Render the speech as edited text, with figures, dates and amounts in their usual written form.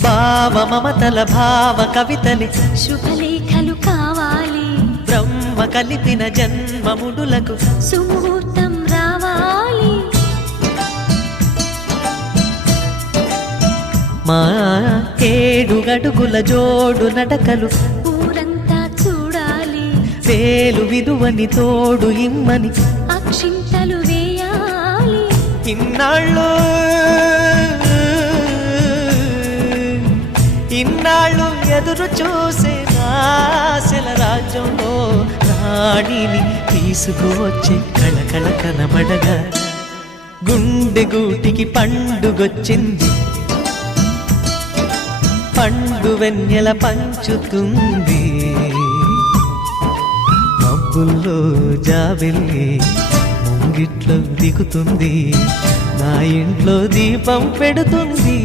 భావ మమతల భావ కవితలి శుభలేఖలు కావాలి, బ్రహ్మ కలిపిన జన్మముడులకు సుముహూర్తం రావాలి. మా 7 అడుగుల జోడు నడకలు ఊరంతా చూడాలి, వేలు విలువని తోడు ఇమ్మని అక్షింతలు వేయాలి. ఇన్నాళ్ళు ఎదురు చూసే ఆశల రాజ్యంలో రాణిని తీసుకువచ్చే కళకళ కనబడగా గుండె గూటికి పండుగొచ్చింది, పండు వెన్నెల పంచుతుంది. మబ్బుల్లో జాబిల్లి ముంగిట్లో దిగుతుంది, నా ఇంట్లో దీపం పెడుతుంది.